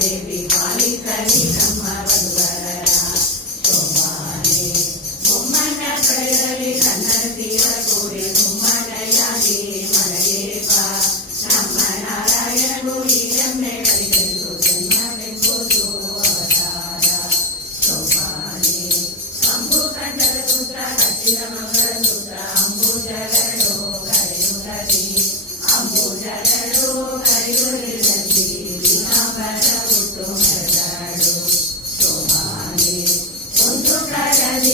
ದೇವಿ ಪಾಲಿಸಲಿ ನಮ್ಮ ವಧುವರರ ಶೋಭಾನೆ ಬೊಮ್ಮನ ಪಡೆಯಲಿ ತನ್ನ ತೀರ ಕೂಡಿ ಬೊಮ್ಮನೆಯಾಗಿ ಮನೆಯೇಪ ನಮ್ಮ ನಾರಾಯಣಗೂ ಈ ಎಮ್ಮೆ ಕಲಿಗೆಂದು ಜನ್ಮವೆಂಬುದು ಅವತಾರ ಶೋಭಾನೆ ಅಂಬು ಕಂಠದ ಸೂತ್ರ ಕಟ್ಟಿದ ಮಂಗಳ ಸೂತ್ರ ಅಂಬುಜಗಳು ಕರೆಯುಗಲಿ ಅಂಬುಜಗಳು ಕರೆಯುವುದಿಲ್ಲಂತೆ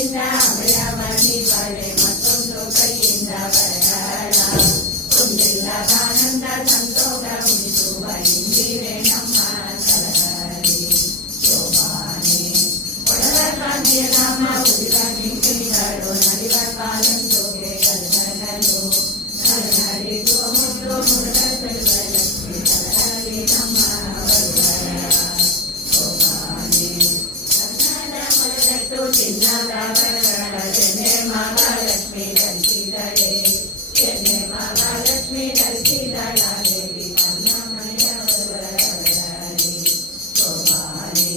ಅಭಯವನಿ ಬಳೆ ಮತ್ತೊಂದು ಕೈಯಿಂದ ಬರಗಾಲ ಕುಂದಿಲ್ಲ ಆನಂದ ಸಂತೋಷ ಉಳಿಸುವ ಇಂದಿರೆ ನಮ್ಮ ತಲಹರಿ ಶೋಭಾನೆ ಕೊಡಲ ಕಾಂತಿಯ ನಾಮ ಉಳಿದ ಕಿಂಕಿಣಿಗಳು ನಲಿವ ಕಾಲಂತೋಗೆ ಕಲ್ಲನಲು ಕಲ್ಲರಿದು ಮುದ್ದು ಮುರುಳ ಲಕ್ಷ್ಮಿ ತಲಹರಿ ನಮ್ಮ ವಧುವರರ ಶೋಭಾನೆ ಕನ್ನಡ ಮೊದಲಟ್ಟು ಚಿನ್ನದ ಮಹಾಲಕ್ಷ್ಮಿ ಧರಿಸಿದಳೆ ಚೆನ್ನೆ ಮಹಾಲಕ್ಷ್ಮಿ ಧರಿಸಿದಳ ದೇವಿ ತನ್ನ ಮನೆಯ ವಧುವರರಾಗಿ ಶೋಭಾನೆ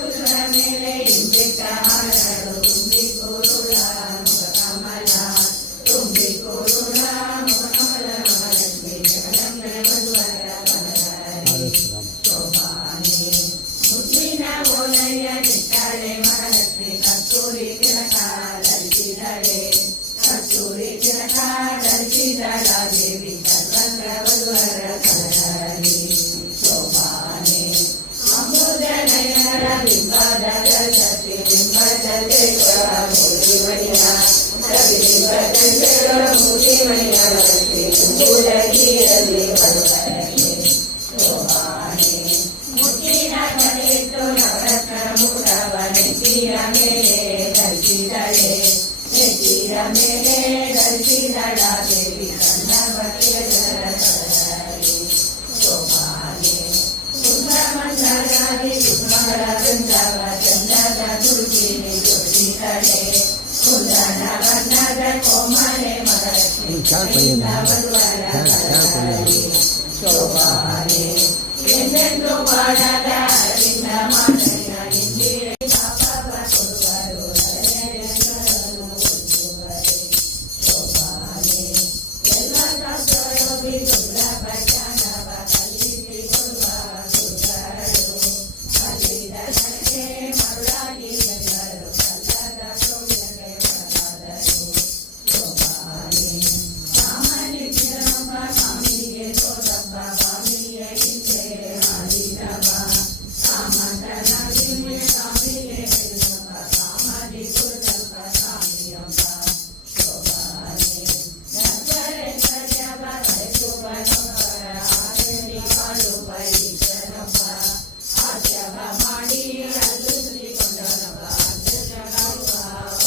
ಕುದುರ ಮೇಲೆ ಇಂಬಿಕ ಹಾರಳು ತುಂಬಿ ಕೋರುಳ ಮುಖ ಕಮಲ ತುಂಬಿ ಕೋರುಳ ಮುಖ ಕಮಲ ಮಹಾಲಕ್ಷ್ಮಿ ಜಗದಂಬೆ ವಧುವರರಾಗಿ ಶೋಭಾನೆ ಮುದ್ದಿನ ಓಲಯ್ಯ ನಿಟ್ಟಾಳೆ ಮಹಾಲಕ್ಷ್ಮಿ ಕಸ್ತೂರಿ ತಿಲಕ ಕಸ್ತೂರಿ ತಿಲಕ ಧರಿಸಿದಳ ದೇವಿ ಸರ್ವಂಗ ವಧುವರ ಕಲಹರಿ ಶೋಭಾನೆ ಅಮೃತ ನಯನರ ಬಿಂಬದ ದರ್ಶಿ ಬಿಂಬದಲ್ಲಿ ಮುರಿಮಣಿಯ ರವಿಬಿಂಬದಲ್ಲಿರುವ ಮುರಿಮಣಿಯ ಲಕ್ಷ್ಮಿ ತುಂಬುದಗಿರಲಿ ವಧುವರಗೆ ಶೋಭಾನೆ ಮುತ್ತಿನ ಕಡೆಯಿಟ್ಟು ನವರತ್ನ ಮೂಡವ ನೆತ್ತಿಯ ಮೇಲೆ ಧರಿಸಿದಳೆ ನೆತ್ತಿಯ ಮೇಲೆ ಧರಿಸಿದಳ ದೇವಿ ತನ್ನ ಭಕ್ತಿಯರ ಕಲಹರಿ ಶೋಭಾನೆ ಸುಂದರಮಂದರಾಗಿ ಸುಮಗಳ ವೃಂದವ ಚಂದದ ದುರ್ಗಿನಿ ಜೋಡಿಸಿದಳೆ ಕುಂದನ ವರ್ಣದ ಕೋಮಲೆ ಮಹಾಲಕ್ಷ್ಮಿ ವಧುವರ ಕಲಹರಿ ಶೋಭಾನೆ ಎಂದೆಂದು ಬಾಡದ ಅರವಿಂದ ಮಾನಯ್ಯ ಇಂದಿರೆ ಪಾಪವ ಕೊಡುವರು ಶೋಭಾನೆ ಎಲ್ಲ ಶಾಸ್ತ್ರಯೋಗಿ ದುರ್ಲಭ ಜ್ಞಾನವ ಕಲಿಸಿ ಕೊಡುವ ಗುರುಗಳು ಕಲಿದ ನನಗೆ ಮರುಳಾಗಿ ಬಂದರು ಕಲ್ಲದ ಸೌರ್ಯಕ್ಕೆ ಒಳಗಾದರು ಶೋಭಾನೆ ಸಾಮಾನ್ಯ ಚಿರನೊಬ್ಬ ಸ್ವಾಮಿಗೆ ಸೋದಪ್ಪ ಸ್ವಾಮಿಯ ಹಿಂದೆ ಆದಿದವ ಸಾಮಂತನ ದಿವ್ಯ ಸ್ವಾಮಿಗೆ ಬೆಳೆದಪ್ಪ ಸಾಮಾಜಿ ಗುರುದಪ್ಪ ಸ್ವಾಮಿಯಪ್ಪ ಶೋಭಾನೆ ನರ್ಸರೆ ಸಜವ ಕರೆಸುವ ನೊಬ್ಬರ ಆಚರಣೆ ಮಾಡುವ ಈಶ್ವರಪ್ಪ ಹಾಸ್ಯವ ಮಾಡಿ ಅಲ್ಲಿಕೊಂಡನಪ್ಪ ಅರ್ಜುನಪ್ಪ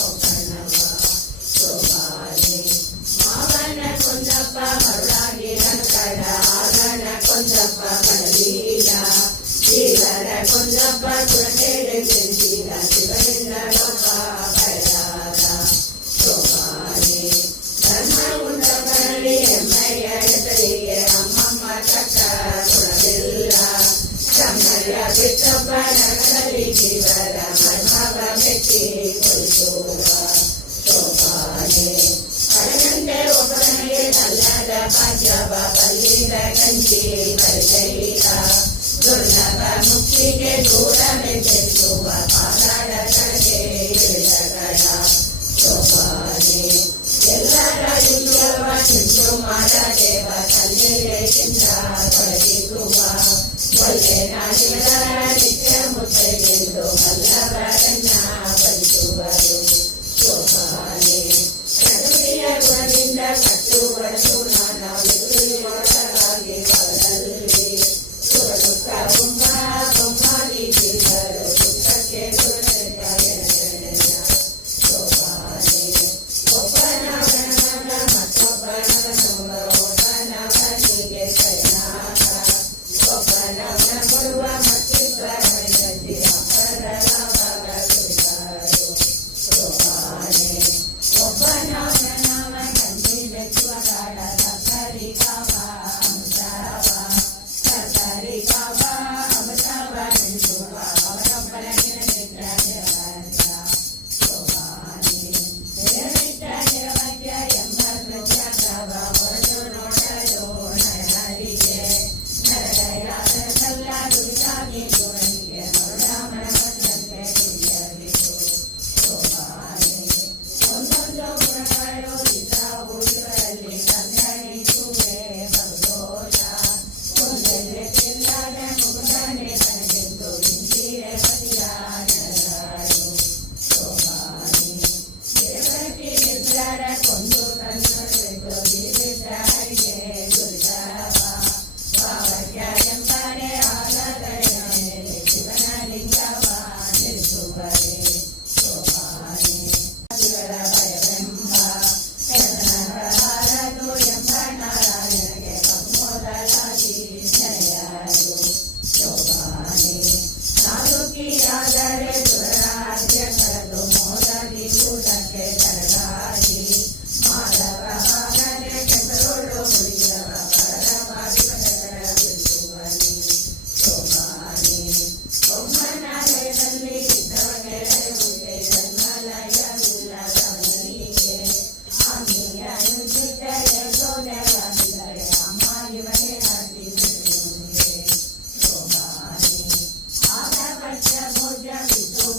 ಒಕ್ಕಣ್ಣಪ್ಪ ಶೋಭಾನೆ ಮಾವನ ಕೊಂದಪ್ಪ ಮರುಳಾಗಿ ರಂಗಡ ಆಗನ ಕೊಂದಪ್ಪ ಬಡಲೀಲ ಶೀಲರ ಕೊಂದಪ್ಪ ಕುಳಟೇರೆ ತಿಳಿಸಿದ ಶಿವಲಿಂಗನಪ್ಪ ಬಯಲಾದ ಶೋಭಾನೆ ಧರ್ಮ ಉಂಡಬರಲಿ ಎಮ್ಮಯ್ಯ ಹೆಸರಿಗೆ ಅಮ್ಮಮ್ಮ ಚಕ್ಕ ಕೊಡಲಿಲ್ಲ ಕಮ್ಮಯ್ಯ ಬಿಟ್ಟಪ್ಪ ನಗರಲ್ಲಿ ಜೀವರ ಮರ್ಮವ ಮೆಚ್ಚಿ ಕೊಡಿಸುವ ಶೋಭಾನೆ ಕಡಗಂಟೆ ಒಬ್ಬನಿಗೆ ನಲ್ಲದ ಭಾಗ್ಯವ ಕಲ್ಲಿದ ಗಂಜಿ ಪರಿಚಯಿತ ದುರ್ಲಭ ಮುಕ್ತಿಗೆ ದೂರವೇ ತಿಳಿಸುವ ಪಾದಾಡ ಕಡೆಗೆ ಇಳಿದಗಡ ಶೋಭಾನೆ ಎಲ್ಲರ ಯುದ್ಧವ ಸಿಂಧು ಮಾಡ ದೇವ ಕಲ್ಲಿಗೆ ಚಿಂತ ತೊಡಗಿಸುವ ಒಳ್ಳೆ ನಾಡಿನ ನಿತ್ಯ ಮುದ್ದೆಗೆಂದು ಮಲ್ಲವರನ್ನ ಬಲಿಸುವರು ಶೋಭಾನೆ ಕಡುವಿಯ ಗುಣದಿಂದ ಕಟ್ಟುವಡಸು ನಾನಾ ವಿರುಳಿಯೊಳಗಾಗಿ ಹೊರದಲ್ಲಿ ಸುರಗುತ್ತ ಬೊಮ್ಮ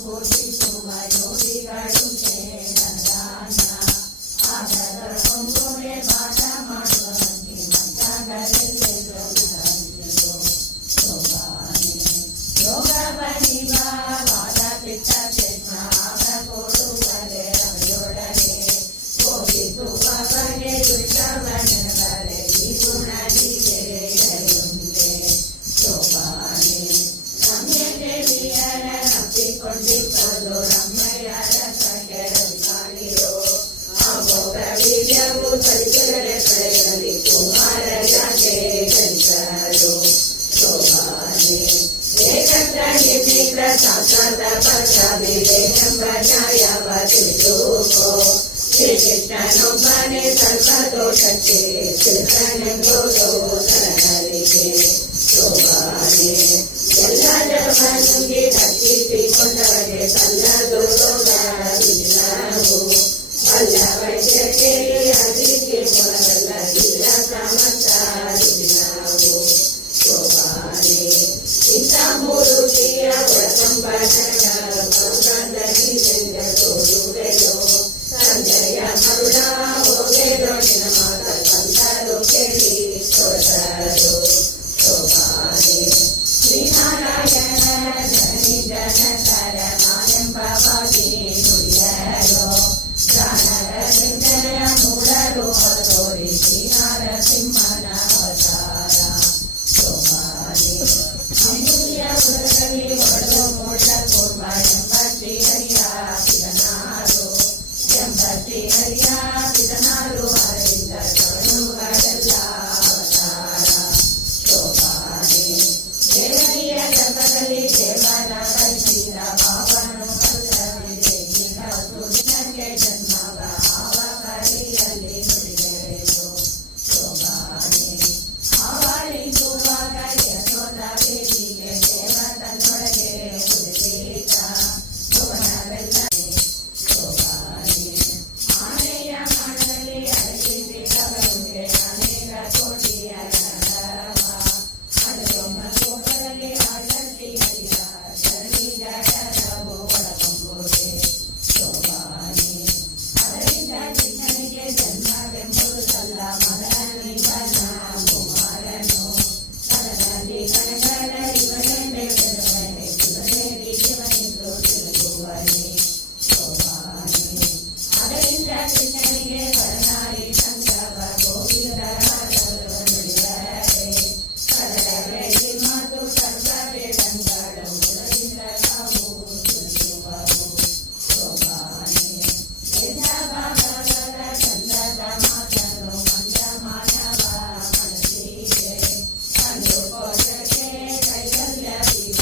ಪೂಜಿಸುವ ಯೋಗಿಗಳುಂಟೆ ನರದಾನ ಆಗದ ಕೊಂಬುವೆ ಪಾಠ ಮಾಡುವಂತೆ ಮಂತ್ರಗಳೆಲ್ಲೆಲ್ಲೋ ಶೋಭಾನೆ ಯೋಗ ಪರಿವಾದ ಪಿತ್ತ ಚೇತನ ಆಗ ಕೊಡುವರೆ ರವಿಯೊಡನೆ ಬೋಧಿಸುವ ಬಗೆ ದುಷ್ಟವನವರೆ ಈ ಗುಣದಿಗೆ ಎಳೆಯುಂಟೆ ಶೋಭಾನೆ ರಮ್ಯದೇವಿಯರ ನಂಬಿಕೊಂಡಿಪ್ಪದು ರಮ್ಯರ ಸಂಖ್ಯೆಗಳಿರೋ ಅಮೋಘ ವೀರ್ಯವು ಸರಿಸರೆ ಕಳೆಯಲಿ ಕುಮಾರಯಾಗೆ ಕಲಿಸಲು ಶೋಭಾನೆ ಏಕತ್ರ ನಿಮಿತ್ರ ಶಾಸ್ತ್ರದ ಪಕ್ಷವಿದೆ ಎಂಬ ನ್ಯಾಯವ ತಿಳಿದುಕೋ ಶ್ರೀಕೃಷ್ಣನೊಬ್ಬನೇ ಸರ್ವದೋಷಕ್ಕೆ ಕೃಷ್ಣನೆಂಬುದು ಶರಣರಿಗೆ ಶೋಭಾನೆ ಎಲ್ಲ ಜಗವನ್ನುಂಗಿ ರಕ್ಷಿಸಿಕೊಂಡವಗೆ ಸಲ್ಲದು ರೋಗವಿಲ್ಲವು ಅಲ್ಲ ವೈದ್ಯಕ್ಕೆ ಅದಕ್ಕೆ ಮೂಲವಲ್ಲ ಇಲ್ಲ ಸಾಮರ್ಥ್ಯವಿಲ್ಲವು ಶೋಭಾನೆ ಇಂಥ ಮೂರುತಿಯ ಒಳಸಂಬಂಧಗಳ ಬಂಧನಿಂದ ತೋರುವೆಯೋ ಸಂಜಯ ಮರುಳ ಹೋಗೆರೋ ನಿನ ಮಾತ ಸಂತರು ಕೇಳಿ ತೋರರು ಶೋಭಾನೆ ಶ್ರೀನಾರಾಯಣ ಜನಿ ಜನತರ ನಾನೆಂಬ ಬಾಗಿ ನುಡಿಯರೋ ದಾನರ ನಿಂದನೆಯ ಮೂಲ ರೂಪ ತೋರಿ ಶ್ರೀನಾರಸಿಂಹನ ಅವತಾರ ಶೋಭಾನೆ ಅಮೂಲ್ಯ ವೃತ್ತದಲ್ಲಿ ಹೊಡೆದು ಮೋಕ್ಷ ಕೊಡುವ ಎಂಬ ಶ್ರೀಹರಿಯ ಪಿದನಾರು ಎಂಬ ಶ್ರೀಹರಿಯ ಪಿದನಾರು ಹರಿದ ಕರುಣುಗಳೆಲ್ಲ ಅವತಾರ ಶೋಭಾನೆ ದೇವರಿಯ ಜಪದಲ್ಲಿ ದೇವರ ಕಲಿಸಿದ ಪಾವನು ಕಲ್ಲವಿದೆ ಈಗ ಸುದಿನಕ್ಕೆ ಜನ್ಮವ ಆವ ಕರಿಯಲ್ಲಿ ನುಡಿದೆಯೋ ಶೋಭಾನೆ ಆವರಿಸುವಾಗ ಯಶೋಧ ದೇವಿಗೆ ದೇವತನೊಳಗೆ ಉದಿಸಿದ ಭುವನವೆಲ್ಲವೇ ಶೋಭಾನೆ ಆನೆಯ ಮಾಡಲಿ ಅರಗಿಸಿದವರಿಗೆ ಅನೇಕ ಕೋಟಿಯ ನರವ ಅದರೊಮ್ಮ ಕೋಪದಲ್ಲಿ ಆಳಲ್ಲಿ ಹರಿಯ ಶರಣಿದ ಡರವು ಒಳಗೊಂಬುದೆ ಶೋಭಾನೆ ಅದರಿಂದ ಕೃಷ್ಣನಿಗೆ ಜನ್ಮವೆಂಬುದಲ್ಲ ಮಗನಲ್ಲಿ ಬನ ಕುಮಾರನು ಕಣದಲ್ಲಿ ಕಣಗಳ ಇವನೆಂದೆ ಬೆಳವನೆ ಶಿವನೇರಿ ಶಿವನೆಂದು ತಿರುಗುವನೆ ಶೋಭಾನೆ ಅದರಿಂದ ಕೃಷ್ಣನಿಗೆ ಕರುಣಾರಿ ಸಂಕವ ಗೋವಿಂದರಾದರು ನುಡಿದರೆ ಕಡಲಲ್ಲಿ ಮತ್ತು ಸರ್ವವೇದಂಗಳು ಕುಲದಿಂದ ತಾವು ತಿಳಿಸುವವು ಶೋಭಾನೆ ಎಲ್ಲ ಭಾಗವತ ಚಂದದ ಮಾತನ್ನು ಮಂದ ಮಾನವ ಮನಸ್ಸಿಗೆ ಕಂಡು ಕೋಶಕ್ಕೆ ಕೈವಲ್ಯವಿವ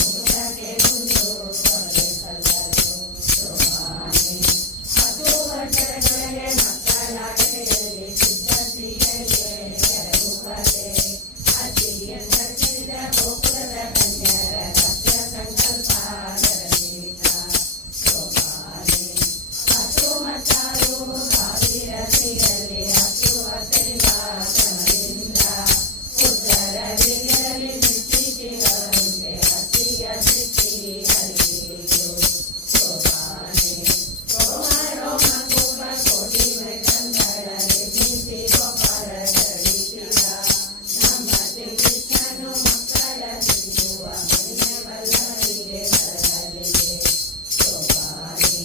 ಮುಖಕ್ಕೆ ಮುಂದು ತೊರೆಸಲ್ಲರು ಶೋಭಾನೆ 10 ವರ್ಷದೊಳಗೆ ಮಕ್ಕಳಾಟೆಯಲ್ಲಿ ಸಿದ್ಧತೆಗೆ ಕೆರಗುತ್ತದೆ ಅತಿಯಂತರಿಸಿದ ಗೋಕುಲದ ಕನ್ಯರ ಸತ್ಯ ಸಂಕಲ್ಪ ಜಗದೀತ ಶೋಭಾನೆ 10 ಮತ್ತಾರು ಸಾವಿರ ಶ್ರೀಯಲ್ಲಿ 10 ವರ್ಷದ ಶ್ರಮದಿಂದ ಉತ್ತರ ದಿಗರಲ್ಲಿ ನಿಶ್ಚಿತಿಗಳಂತೆ ಹತ್ತಿಯ ಸೃಷ್ಟಿ ಹರಿಯಿತು ಶೋಭಾನೆ ರೋಮ ಕುಂಭ ಕೋಟಿ ಮೃಗಂಗಳ ನಿರ್ಮಿಸಿ ಗೋಪಾಲ ಧರಿಸಿದ ನಮ್ಮ ಶ್ರೀಕೃಷ್ಣನು ಮಕ್ಕಳ ತಿಳಿಯುವ ಮಹಿಮೆವಲ್ಲರಿಗೆ ಸರಳರಿಗೆ ಶೋಭಾನೆ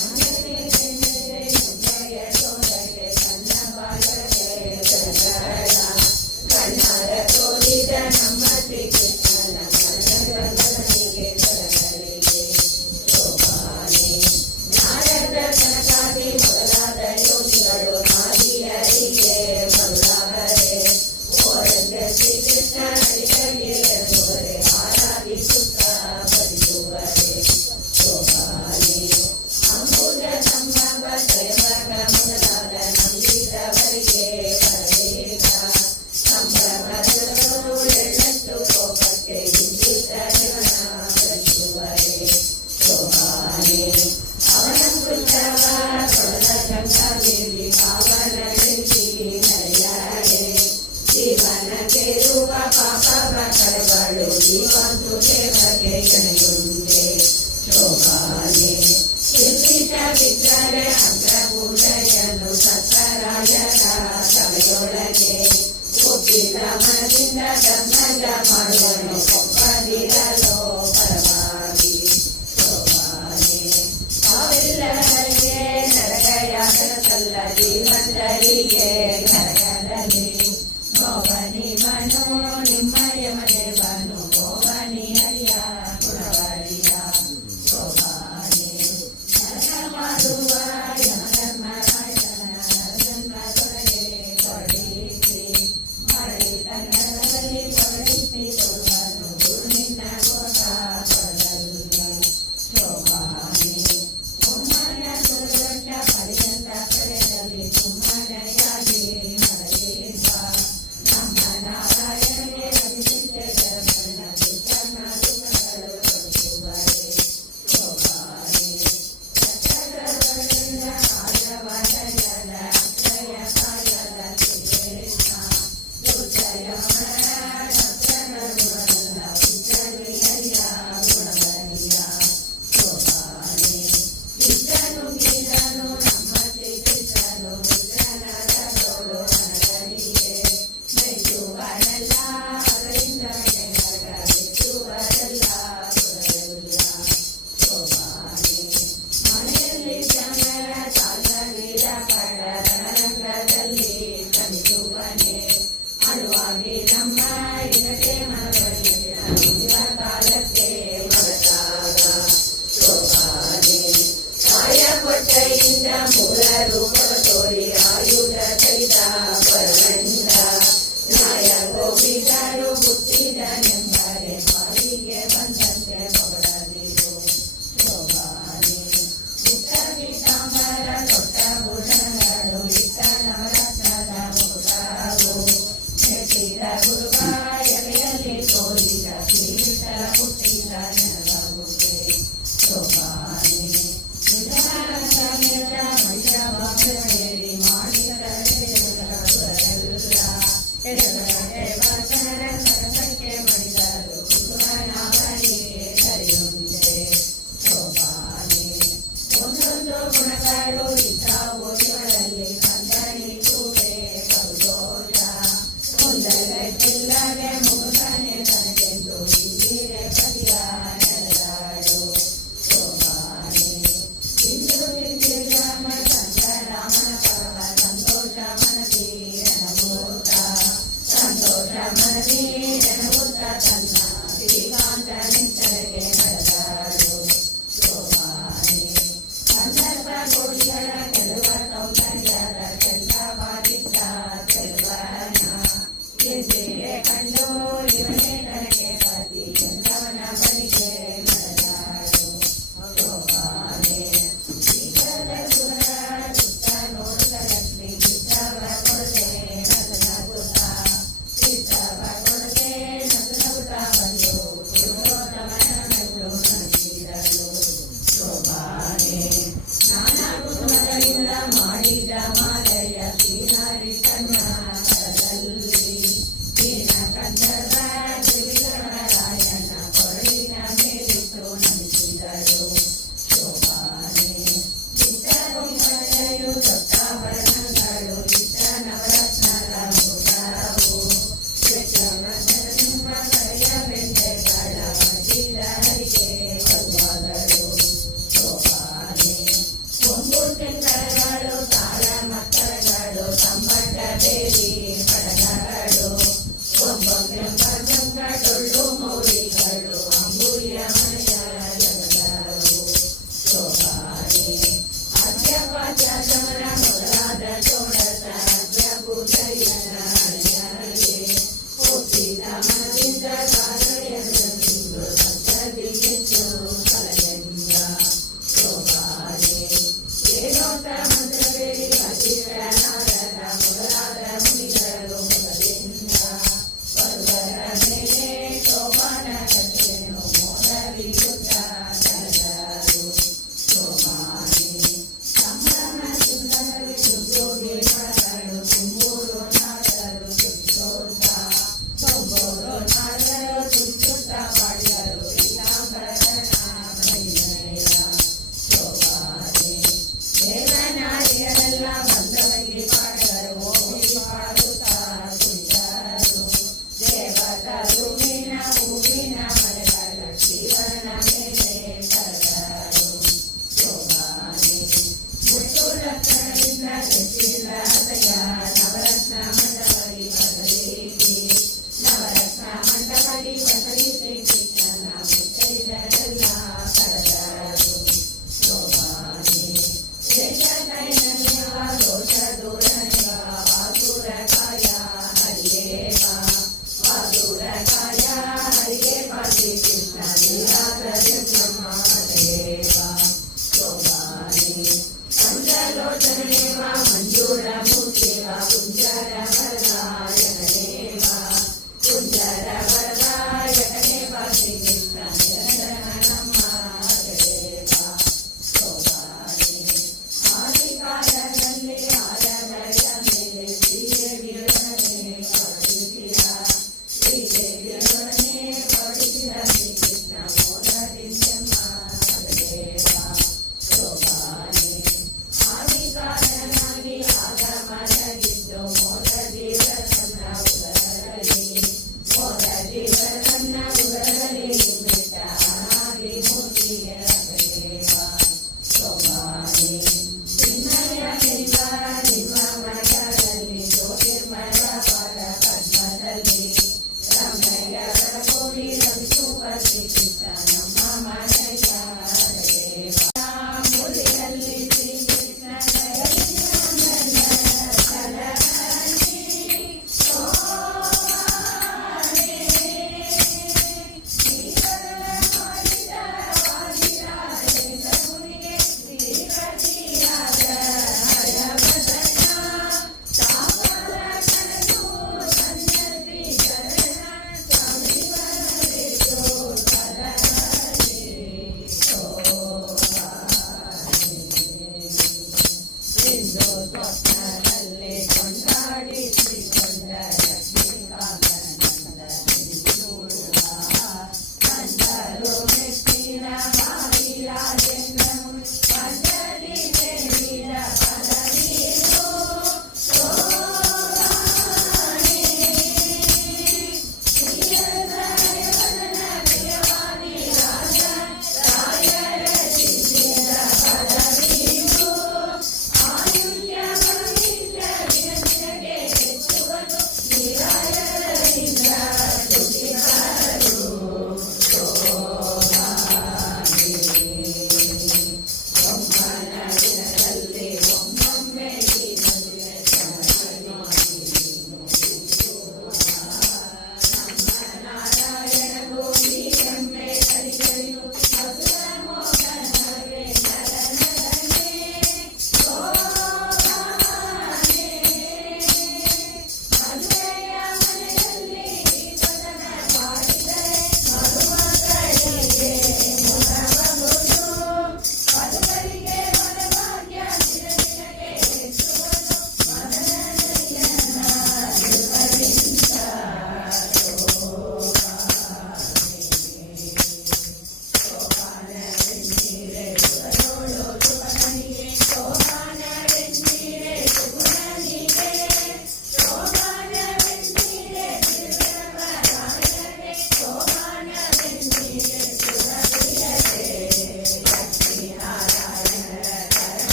ಮನೆಗೆ ಕೆನ್ನೆಗೆ ಹೆಮ್ಮೆಯ ಶೋಧಕ್ಕೆ ತನ್ನ ಬಾಳಗೆ ಸರಳ ಕಣ್ಣಾರ ತೋರಿದ ನಮ್ಮ ಶ್ರೀಕೃಷ್ಣನ ಕನ್ನಡಗಳಿಗೆ ಸರಳರಿಗೆ ಅಂಗಪೂಜೆಯನ್ನು ಸತ್ಯರಾಯರ ಸಭೆಯೊಳಗೆ ಒಪ್ಪಿದ ಮನದಿಂದ ಧರ್ಮಜ ಮಾಡುವನು ಒಪ್ಪದಿರಲು ಪರವಾಗಿ ಶೋಭಾನೆ ಅವೆಲ್ಲರಿಗೆ ನರಕಯಾತನಲ್ಲ ಜೀವಂತರಿಗೆ ನರಕದಲ್ಲಿ ಗೋವನಿ ಮನು ನಿಮ್ಮಯ ಮನೆವನು ಗೋವನಿ ಹರಿಯ ಗುಣವರಿಯ ಶೋಭಾನೆ ನರಕ ಮಾಡುವ ಯಮಧರ್ಮರಾಜನ ಜನ್ಮದೊಳಗೆ ಕೊರಡಿಸಿ ಮರಳಿ ತನ್ನದಲ್ಲಿ ಕೊರಡಿಸಿ ಕೊಡುವನು ಗುರುನಿಂದ ಗೋತ ಕೊಡದಲ್ಲಿ ಶೋಭಾನೆ ಉಮ್ಮನ ಸುರಕ್ಷ ಪರ್ಯಂತ ಪಡೆದಲ್ಲಿ ಸುಮ್ಮನೆಯಾಗಿ ಮರಳಿದ್ದ ನಮ್ಮ ನಾರಾಯಣಗೆ ಅಭಿಷೇಕ ಧರ್ಮನ ದುಷ್ಟನ ದುಃಖಗಳು ಕೊಡಿಸುವರೆ ಶೋಭಾನೆ ಸತ್ಯಗಳಿಂದ ಆಯವಾದ ಜಲ ಅಕ್ಷಯ ಕಾಯದ ಸುರೇಶ ದುರ್ಜಯ ಮರ ಸತ್ಯಗಳುಗಳಲ್ಲ ಪುಚ್ಚರಿಯ ಗುಣಗಳಿಯ ಶೋಭಾನೆ ಇಷ್ಟನು ಗೀತನು ನಮ್ಮ ಶ್ರೀಕೃಷ್ಣನು ವಿಜ್ಞಾನದೋಳು ನನಗನಿಗೆ ಮೆಚ್ಚುವರೆಲ್ಲ ಅದರಿಂದ ಜನಗ ಮೆಚ್ಚುವರೆಲ್ಲ ಗುಣಗಳಿಯ ಶೋಭಾನೆ ಮನೆಯಲ್ಲಿ ಜನರ ತಾಳ್ಮೀರ ಪಡ ರಣರಂಗದಲ್ಲಿ ಶ್ರಮಿಸುವನೆ ಅಳುವಾಗಿ ನಮ್ಮ ಇದಕ್ಕೆ ಮನವರಿಯ ಕಾಲಕ್ಕೆ ಮರೆತಾಗ ಶೋಭಾನೆ ಕಾಯ ಕೊಟ್ಟೆಯಿಂದ ಮೂಲ ರೂಪವ ತೋರಿ ಆಯುಧ ಸಹಿತ ಪರಮಂದ ನ್ಯಾಯ ಗೋಪಿದರು ಹುಟ್ಟಿದನೆಂದರೆ ಬಾಯಿಗೆ ಬಂದಂತೆ ಹೊರಡಿರು ಶೋಭಾನೆ ಇಷ್ಟ ಪೀತಾಂಬರ ದೊಡ್ಡ ಭೂಷಣಗಳು ಇಷ್ಟ ನವರತ್ನದ ಮುಖವು ನೆಟ್ಟಿದ ಗುರುಗ ಎಲೆಯಲ್ಲಿ ತೋರಿದ ಕಿರೀಟ ಹುಟ್ಟಿದ ನೆನಗುಗೆ ಶೋಭಾನೆ ವಿಧಾನಸಮೇತ ಮಹಿಷಾಭಾಷಣೇರಿ ಮಾಡಿದ ಎಡಗಡೆ ವರ್ತನ ಸರಸಕ್ಕೆ ಮಡಿದರು ಗುರುನಾಮನಿಗೆ ಸರಿಯುಂದೆ ಶೋಭಾನೆ ಒಂದೊಂದು ಗುಣಗಳು ಇದ್ದಾವು ಇವರಲ್ಲಿ ಕಂದನಿ ಚೂಡೆ ಕೌದೋಷ ಒಂದರಕ್ಕಿಲ್ಲದೆ ಮುಗುಸನೆ ತನಗೆಂದು ಹೀರೆ ಪದಿಯ ನಡೆದಾಡು ಶೋಭಾನೆ ಇಂದು ರಾಮ ಸಂತರಾಮನ ಪರಮ ಸಂತೋಷ ಮನದೀರನಭೂತ ಸಂತೋಷ ಮನದೀರನಭೂತ ತನ್ನ ಶ್ರೀಕಾಂತ ನಿಂತರಿಗೆ ನಡೆದಾಡು ಶೋಭಾನೆ ಸಂದರ್ಭ ಗೋಷಿಗಳ ಕೆಲವ ಸೌಂದರ್ಯದ ಚಂದವಾಗಿದ್ದ ಕೆಲವನ ಎಂದಿಗೆ ಕಂಡು ಇವನೇ ತನಗೆ ಪತಿ ಎಲ್ಲವನ ಬಳಿಗೆ ನಡೆದಾಡು ಶೋಭಾನೆ ಶೀಘ್ರದ ಸುರ ಸುತ್ತ ನೋಡುತ್ತ ಲಕ್ಷ್ಮಿ ಚಿತ್ತವ ಕೊಡದೆ ನಗುತ್ತ ಚಿತ್ತವ ಕೊಡದೆ ನಗುತ್ತ ಬಂದು ಪುರುಷೋತ್ತಮನ ಮೆಟ್ಟು ನಗಿದಳು ಶೋಭಾನೆ ನಾನಾ ಕುಸುಮಗಳಿಂದ ಮಾಡಿದ ಮಾಲೆಯ ಶ್ರೀನಾರಿ ತನ್ನ ಕರದಲ್ಲಿ ದೀನಕಂಠದ ತ್ರಿವಿಕ್ರಮರಾಯನ ಕೊರಳಿನ ಮೇಲಿಟ್ಟು ನಮಿಸಿದಳು ಶೋಭಾನೆ ಚಿತ್ತಗೊಂಬಳೆಯು ದೊಡ್ಡಾಭರಣಗಳು ಚಿತ್ತ ನವರತ್ನದ ಮುಖವು ವಿಕ್ರಮಸಿಂಹ ಕರೆಯ ಬೆಂಡೆಗಳ ಮಡಿದ ಹರಿಗೆ ಕರುವಾಗಳು ಶೋಭಾನೆ ಕೊಂಬು ಶಂಕರಗಳು ತಾಳ ಮಕ್ಕಳಗಳು ಸಂಬಂಧ ಬೇರಿ ಕಡಗಗಳು ಕೊಂಬೊಂಬ ಡೊಳ್ಳು ಮೌರಿಗಳು ಅಂಬುಲಿಯ ಮನೆಯ ಜಗದವು ಶೋಭಾನೆ ಅದ್ಯಪಾಚಾಚಮರ ಮೊದಲಾದ ಷೋಡಶ ಅದ್ಯಪೂಜೆಯನ್ನ ಹರಿಯರಿಗೆ ಒಪ್ಪಿದ ಮನದಿಂದ ಕಾರಣೆಯನ್ನು ಸಪ್ತದಿಗೆಚ್ಚು ಕಲೆಯಿಂದ ಶೋಭಾನೆ ಏನೋತ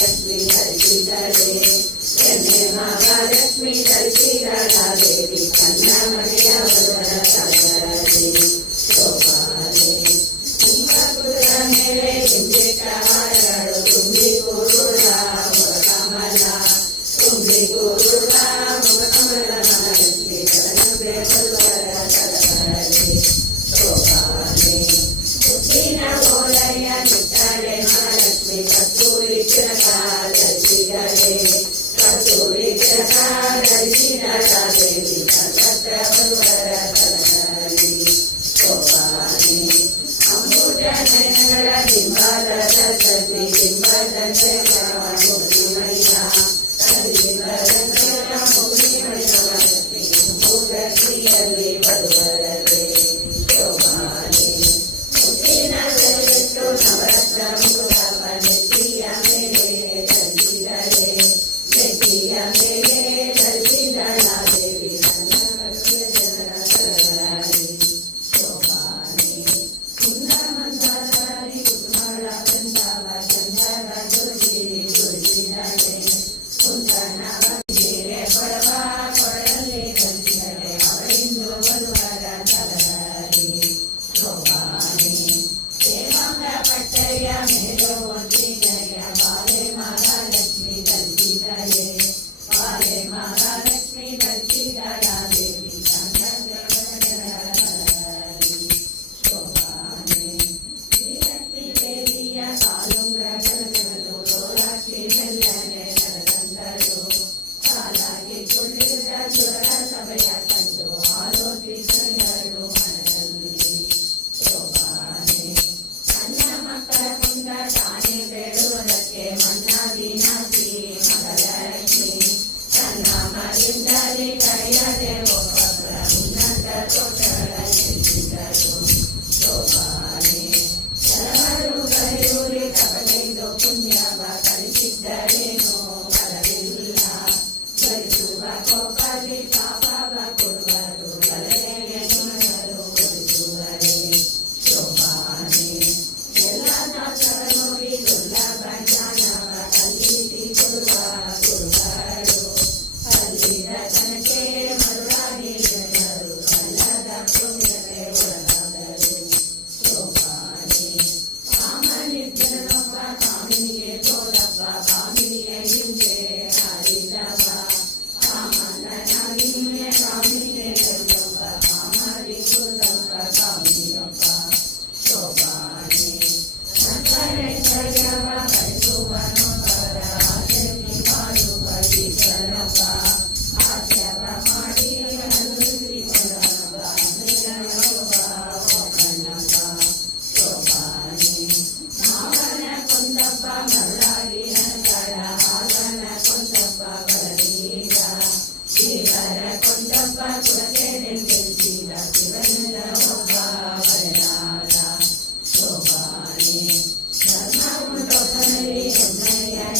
Thank you.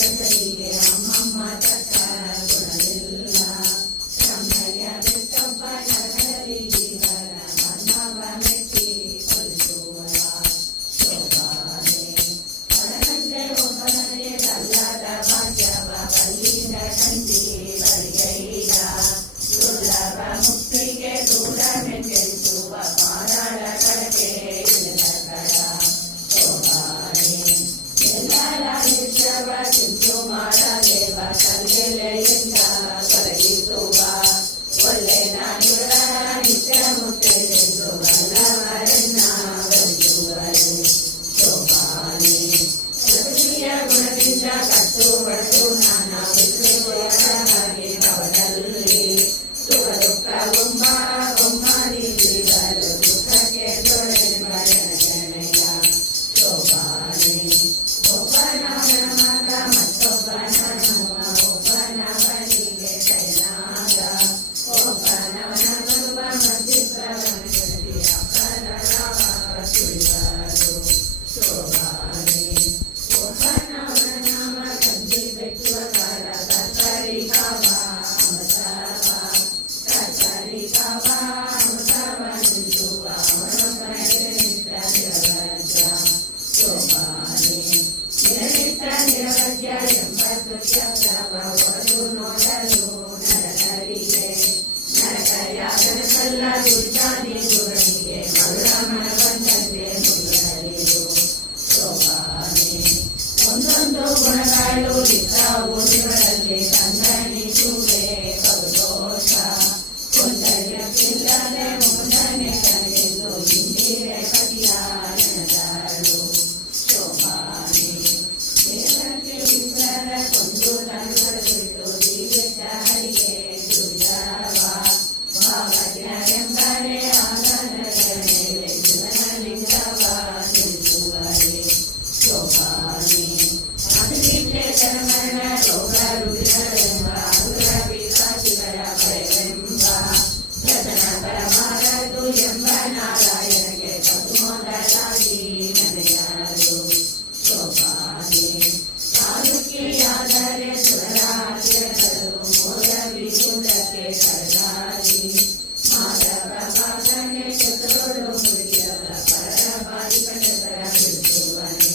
ಹೆಸರಿಗೆ ಅಮ್ಮಮ್ಮ ತಕ್ಕರ ಗುಣವಿಲ್ಲ ರಮ್ಯ ಬೆಟ್ಟೊಬ್ಬ ನರಹರಿಗಿವರ ಮನ್ನವ ಮೆಟ್ಟಿ ಕೊಲಿಸುವರ ಶೋಭಾನೆ ಒಳಗಂಟೆ ಒಬ್ಬನಿಗೆ ಕಲ್ಲದ ಭಾಗ್ಯವ ಕಲ್ಲಿನ ಕಂಡಿ ಬರಿಗೈದ ದುರ್ಲಭ ಮುಕ್ತಿಗೆ ದೂರವೆಂದೆನಿಸುವ ಪಾರಾಳ ಕಳಕೆ ಇಳಿದ ಕಡ ಶೋಭಾನೆ ಎಲ್ಲರ ನಿತ್ಯವ ಚಿಂತು ಮಾಡಲೇವ ಕಲ್ಲೆಲೆಯಿಂದ ತೊಲಗಿಸುವ ಒಳ್ಳೆ ನಾನುಗಳ ನಿತ್ಯ ಮುಟ್ಟೆಂದು ಬಲ್ಲವರನ್ನ ಬಲಿಸುವರು ಶೋಭಾನೆ ಪ್ರಕೃತಿಯ ಗುಣದಿಂದ ಕಟ್ಟು ಬಟ್ಟು ನಾನಾ ವಿಕೃತಿಯಾಗಿ ಅವರಲ್ಲಿ ಸುಖ ದುಃಖ ಒಮ್ಮದಿದ್ದರು ದುಃಖಕ್ಕೆ ತೊಳೆಯುವ ಜನಗಣೆಯ ಶೋಭಾನೆ ಒಬ್ಬನವನ ಮಗ ಮತ್ತೊಬ್ಬನ ನಮ್ಮ ಒಬ್ಬನವನಿಗೆ ಕೈನಾಗ ಒಬ್ಬನವನ ಬರುವ ಮಧ್ಯಪ್ರವನಿಗೆ ಅಪರಾಧ ಸುಳಿದರು ಶೋಭಾನೆ ಒಬ್ಬನವನ ನಾಮ ಕಂದಿ ಬೆಟ್ಟುವ ಕಾಲ ಕರ್ತರಿ ಕಾವ ಅಮೃತವ ಕರ್ತರಿ ಕಾವ ಅಮೃತವ ನಿಂತುವ ಅವನೊಬ್ಬನಿಗೆ ನಿತ್ಯ ನಿರವಜ್ಯ ಶೋಭಾನೆ ನಿರನಿತ್ಯ ನಿರವಜ್ಯ ಎಂಬ ಕೃತ್ಯವ ಒಡೆದು ನೋಡಲು ನರಕರಿಗೆ ನರಕಯಾಗನಸಲ್ಲ ದುರ್ಜಾನಿ ಗುರುನಿಗೆ ಮರುಳ ಮನ ಬಂದಂತೆ ಮುಗಿಯಲಿರು ಶೋಭಾನೆ ಒಂದೊಂದು ಗುಣಗಳು ಇದ್ದಾವು ಇವರಲ್ಲಿ ತಂದನಿಸುವೆ ಬಹುದೋಷ ಕೊಂದರಿಯಕ್ಕಿಲ್ಲದೆ ಮುಂದನೆ ಕರೆದು ಇಂದಿರೆ ಪತಿಯ ನೆನದಾಳು ಶೋಭಾನೆ ದೇವಕ್ಕೆ ಇಬ್ಬರ ಕೊಂದು ತಂದರ ಬಿಟ್ಟು ಜೀವಿತ ಹರಿಗೆ ದುರ್ಜಾವ ಭಾವಜ್ಞರೆಂಬರೆ ಆನಂದಗಳ ಮೇಲೆ ಜೀವನಲಿಂಗವ ನಿಲ್ಲಿಸುವರೆ ಶೋಭಾನೆ ಅಭಿಷೇಕನ ಮರಣ ರೋಗ ರುಜಿನವೆಂಬ ಅಸುರ ಪಿಶಾಚಿಗಳ ಭಯವೆಂಬ ವ್ಯಸನ ಪರಮಾರದು ಎಂಬ ನಾರಾಯಣಗೆ ತತ್ವಮೊದಲಾಗಿ ನೆನೆಯಾರು ಶೋಭಾನೆ ತಾಲೂಕಿಯಾದರೆ ಸುರರಾಜ್ಯಗಳು ಮೋರವಿ ಕುಂದಕ್ಕೆ ಕರದಾಗಿ ಮಾಧವ ವಾಸನೆ ಚತುರು ಮುರಿಯವ ಪರರ ಬಾಯಿ ಕಂಡತರ ಬಿಡುವನೆ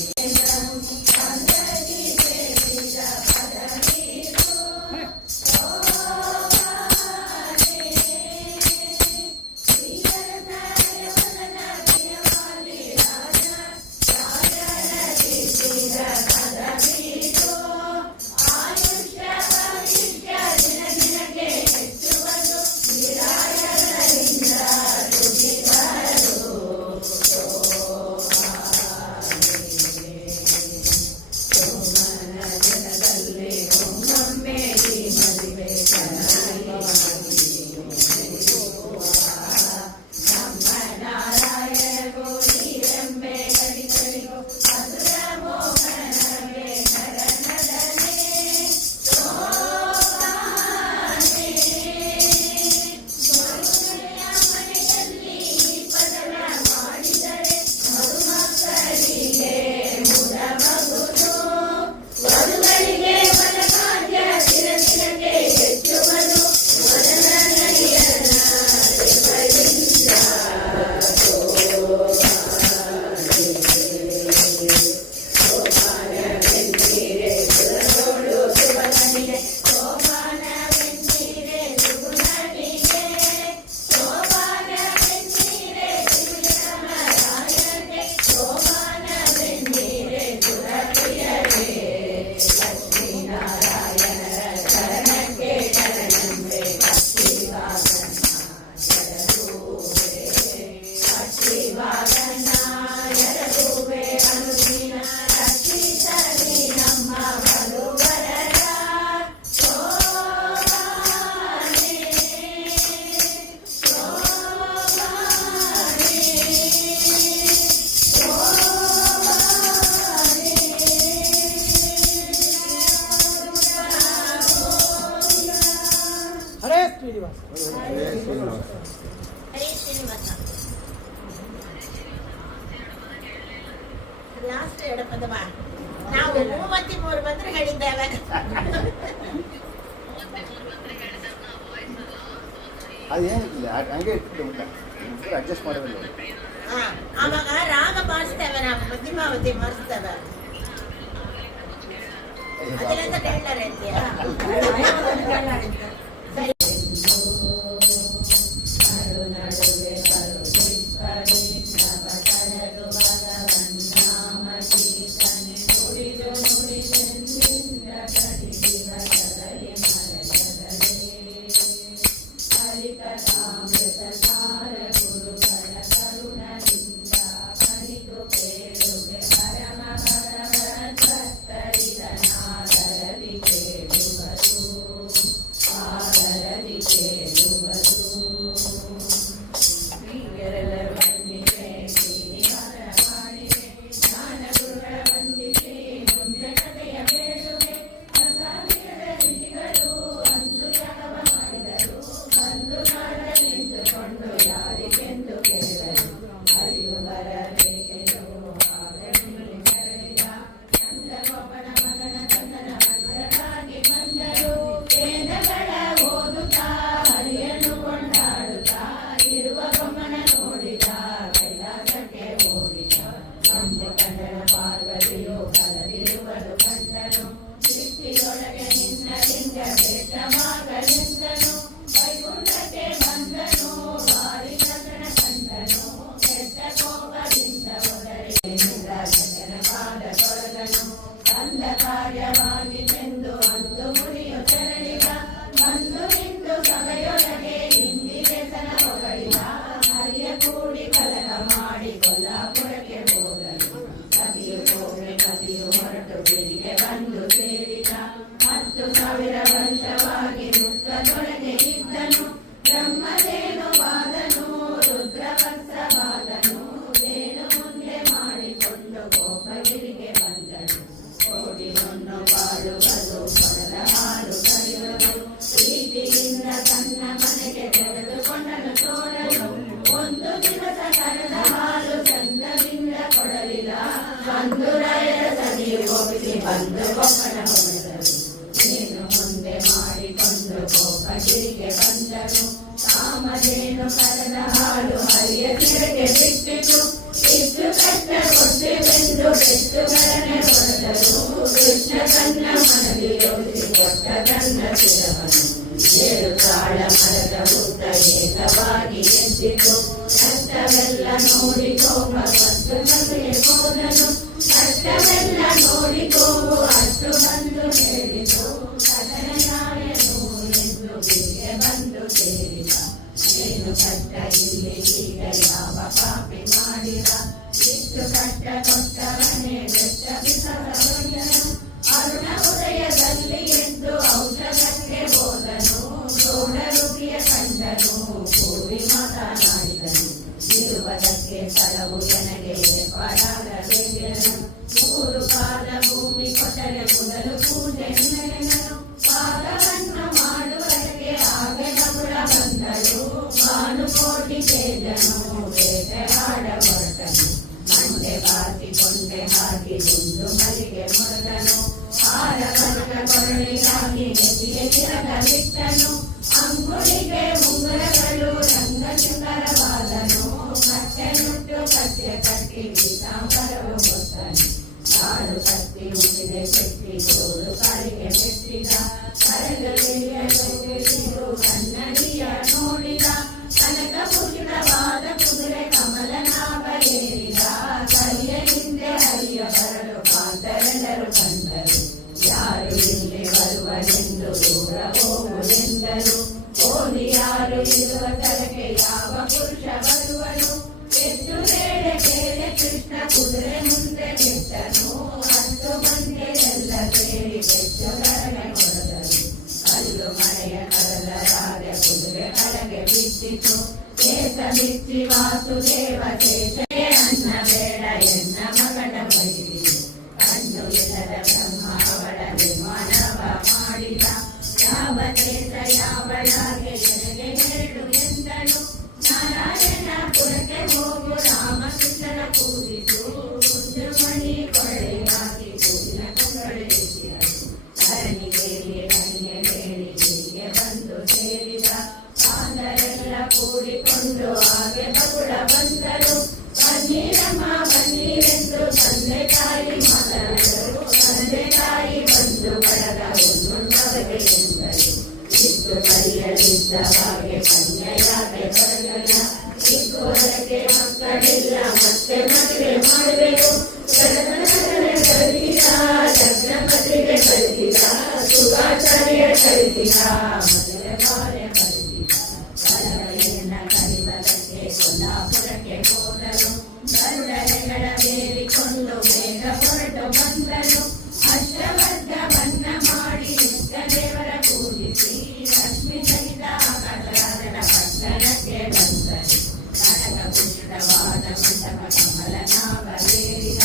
ಲಾಸ್ಟ್ ಎಡಪದ ನಾವು 33 ಬಂದ್ರೆ ಹೇಳಿದ್ದೇವೆ. ಅದೇನಿಲ್ಲ ಹಂಗೆ ಇಟ್ಬಿಟ್ಟು ಊಟ ಅಡ್ಜಸ್ಟ್ ಮಾಡೋದಿಲ್ಲ. ಆವಾಗ ರಾಗ ಮಾಡಿಸ್ತೇವೆ ನಾವು ಮಧ್ಯಮಾವತಿ ಮಾಡಿಸ್ತೇವೆ ಅದರಿಂದ ಟೈಲರ್ ಅಂತೀಯಾ ನೀನು ಮುಂದೆ ಮಾಡಿಕೊಂಡು ಕೋಪಗಿರಿಗೆ ಬಂದರು ಕಾಮಧೇನು ಕರೆದ ಹಾಲು ಹರಿಯ ಕೆಳಗೆ ಬಿಟ್ಟಿತು ಇಷ್ಟು ಕಷ್ಟ ಕೊಟ್ಟೆವೆಂದು ಬೆಟ್ಟುಗಳನ್ನೇ ಹೊಡೆದರು ಕೃಷ್ಣ ತನ್ನ ಮನದಿ ಯೋಚಿಸಿ ಕೊಟ್ಟ ತನ್ನ ಶಿರವನ್ನು ಏಳು ತಾಳ ಮರದ ಊಟ ಏಕವಾಗಿ ಎದ್ದಿತು ಕಷ್ಟವೆಲ್ಲ ನೋಡಿ ಕೋಪ ಬಂದು ನಮಗೆ ಹೋದನು ಕಷ್ಟವೆಲ್ಲ ನೋಡಿಕೋವು ಅಷ್ಟು ಬಂದು ಹೇಳಿತು ಕಥನಾಯನು ಎಂದು ಬಿಗೆ ಬಂದು ಸೇರಿದ ಏನು ಕಷ್ಟ ಇಲ್ಲಿ ಈಗ ಯಾವ ಪಾಪಿ ಮಾಡಿದ ಇಷ್ಟು ಕಷ್ಟ ಕೊಟ್ಟವನೇ ಬೆಟ್ಟ ಬಿಸವನು ಅರುಣ ಉದಯದಲ್ಲಿ ಎದ್ದು ಔಷಧಕ್ಕೆ ಹೋದನು ಗೌಡರುಗಿಯ ಕಂಡನು ಕೂಡಿ ಮಾತನಾಡಿದನು ಇರುವುದಕ್ಕೆ ಸ್ಥಳವು ನನಗೆ ಪಡಾಗಬೇಕೆನು ಮೂರು ಪಾದ ಭೂಮಿ ಕೊಟ್ಟರೆ ಮೊದಲು ಪೂಜೆ ನೆನೆದನು ಪಾದವನ್ನು ಮಾಡುವಕ್ಕೆ ಆಗೆ ಗೌಡ ಬಂದಳು ಭಾನುಕೋಟಿ ತೇಜನು ಬೇಟೆಯಾಡ ಹೊರಟನು ಮಂಡೆ ಬಾಸಿಕೊಂಡೆ ಹಾಕಿ ಗುಂಡು ಮಲಿಗೆ ಮುರಿದನು ಹಾರ ಕನಕ ಕೊರಳಿಗಾಗಿ ನೆತ್ತಿಗೆ ತಿರಗಲಿಟ್ಟನು ಅಂಗುಳಿಗೆ ಉಂಗುರಗಳು ರಂಗಶುಕರವಾದನು ಕಟ್ಟೆ ನುಟ್ಟು ಕಟ್ಟೆ ಕಟ್ಟಿ ಪೀತಾಂಬರವು ಕೊಟ್ಟನು ಕಾಡು ಕಟ್ಟಿ ಉಳಿದೆ ಕೆಟ್ಟಿ ಗೋರು ಕಾಲಿಗೆ ಮೆಟ್ಟಿದ ಕರಗಲಿಯ ಜೋಗಿಸಿದು ಕನ್ನಡಿಯ ನೋಡಿದ ಕನಕ ಪುಟಿತವಾದ ಕುದುರೆ ಕಮಲನಾಭ ಏರಿದ ಕರಿಯ ಹಿಂದೆ ಹರಿಯ ಬರಲು ಕಾಂತರೆಲ್ಲರೂ ಕಂಡರು ಯಾರು ಇಲ್ಲಿ ಬರುವನೆಂದು ದೂರ ಹೋಗುವುದೆಂದರು ಓದಿ ಯಾರು ಇರುವ ಸ್ಥಳಕ್ಕೆ ಯಾವ ಪುರುಷ ಬರುವನು ಎಷ್ಟು ಬೇಡ ಕೇಳಿ ಕೃಷ್ಣ ಕುದುರೆ ಮುಂದೆ ಬಿಟ್ಟನು ಹತ್ತು ಮಂದಿ ಎಲ್ಲ ಸೇರಿ ಬೆಚ್ಚಗರನೆ ಹೊಡೆದರು ಕಲ್ಲು ಮಳೆಯ ಕಡಲ ರಾಜ ಕುದುರೆ ಕಡೆಗೆ ಬಿದ್ದಿತು ಕೇಸ ಬಿಚ್ಚಿ ವಾಸುದೇವ ಕೇಶೇ ಅನ್ನ ಬೇಡ ಎನ್ನ ಮಗನ ಬೈದಿತು ಕಣ್ಣು ಇಲ್ಲದ ಬ್ರಹ್ಮ ಅವಳ ವಿಮಾನವ ಮಾಡಿದ ಯಾವ ದೇಶ ಯಾವಳಾಗೆ ನನಗೆ ಹೇಳು ಎಂದನು ನಾರಾಯಣ ಪುರಕ್ಕೆ ಹೋಗು ರಾಮಕೃಷ್ಣನ ಪೂಜಿಸು ಕುಂಜುಮಣಿ ಕೊಳ್ಳೆ ಹಾಕಿ ಕೂಡಿನ ಕೊಂಡೊಳೆಸಿದರು ಧರಣಿಗೆ ಕಣಿಗೆ ಬೇಡಿ ಹೀಗೆ ಬಂದು ಸೇರಿದ ಕಾಂದರೆಲ್ಲ ಉತ್ಸವಕ್ಕೆ ಕನ್ಯೆಯಾಗೆ ಬರಲಿಲ್ಲ, ಚಿಕ್ಕೋರಕ್ಕೆ ಮಕ್ಕಳಿಲ್ಲ, ಮತ್ತೆ ಮದುವೆ ಮಾಡಬೇಕು. ಕಲಿಸಿದ ಲಗ್ನ ಮದುವೆ ಕಲಿಸಿದ, ಶುಭಾಚಾರ್ಯ ಕಲಿಸಿದ, ಮದುವೆ ಕಾರ್ಯ ಕಲಿಸಿದ. ಕಲವೆಯನ್ನ ಕಲಿಯುವುದಕ್ಕೆ ಕೊಲ್ಲಾಪುರಕ್ಕೆ ಹೋದರು, ಗರುಡನೆಗಳ ಬೇರಿಕೊಂಡು ಬೇಗ ಹೊರಟು ಬಂದನು. ಅಷ್ಟವರ್ಗವನ್ನ ಮಾಡಿ ನಿತ್ಯ ದೇವರ ಪೂಜಿಸಿ ಲಕ್ಷ್ಮಿ ಸಹಿತ ಕಟರಾಜನ ಪಟ್ಟಣಕ್ಕೆ ಬಂದರು. ಕನಕ ಪುಷ್ಟವಾದ ಮಂಟಪ ಕಮಲನಾಭರೇರಿದ,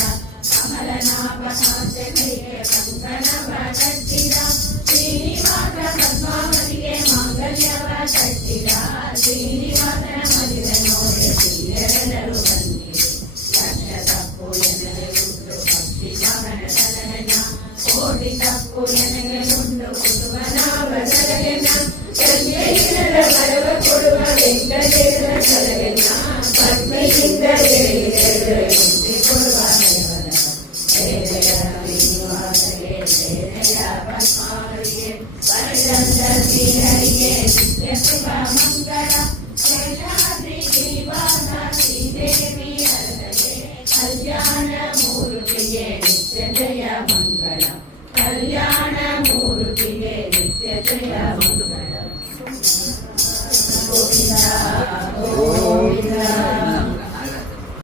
ಕಮಲನಾಭ ಕಾಂಚನೆಗೆ ಕಂಕಣವ ಕಟ್ಟಿದ, ಶ್ರೀನಿವಾಸ ಪದ್ಮಾವತಿಗೆ ಮಾಂಗಲ್ಯವ ಕಟ್ಟಿದ. ಶ್ರೀನಿವಾಸನ ಮದುವೆ ನೋಡಿ ಪ್ರಿಯರೆಲ್ಲರೂ ಬಂದಿದೆ. ಲಕ್ಷ ತಪ್ಪು ಎನಗೆ ಉಂಟು ಭಕ್ತಿ ಮಗನ ಸಲಹೆನ, ಕೋಟಿ ತಪ್ಪು ಎನಗೆ ಉಂಟು ಕುಟುಂಬನಾಭ ಸಲಹೆನ, ಕನ್ಯೆಯಿಲ್ಲದ ಬರವ ಕೊಡುವ ವೆಂಕಟೇಶ್ವರ ಸಲಹೆನ, ಪದ್ಮೆಯಿಂದ ಹೇಳಿದರೆ ಮುಕ್ತಿ ಕೊಡುವ ದೇವರ. ಸೇನೆಯ ಶ್ರೀನಿವಾಸಗೆ ಸೇನೆಯ ಪದ್ಮಾವತಿಗೆ ಪರದಂತ ಶ್ರೀಹರಿಗೆ ನಿತ್ಯ ಶುಭ ಮಂಗಳ. ಶೇಷಾದ್ರಿ ಶ್ರೀನಿವಾಸ ಶ್ರೀದೇವಿ ಹರಸಗೆ ಕಲ್ಯಾಣ ಮೂರ್ತಿಗೆ ನಿತ್ಯ ಜಯ ಮಂಗಳ. ಕಲ್ಯಾಣ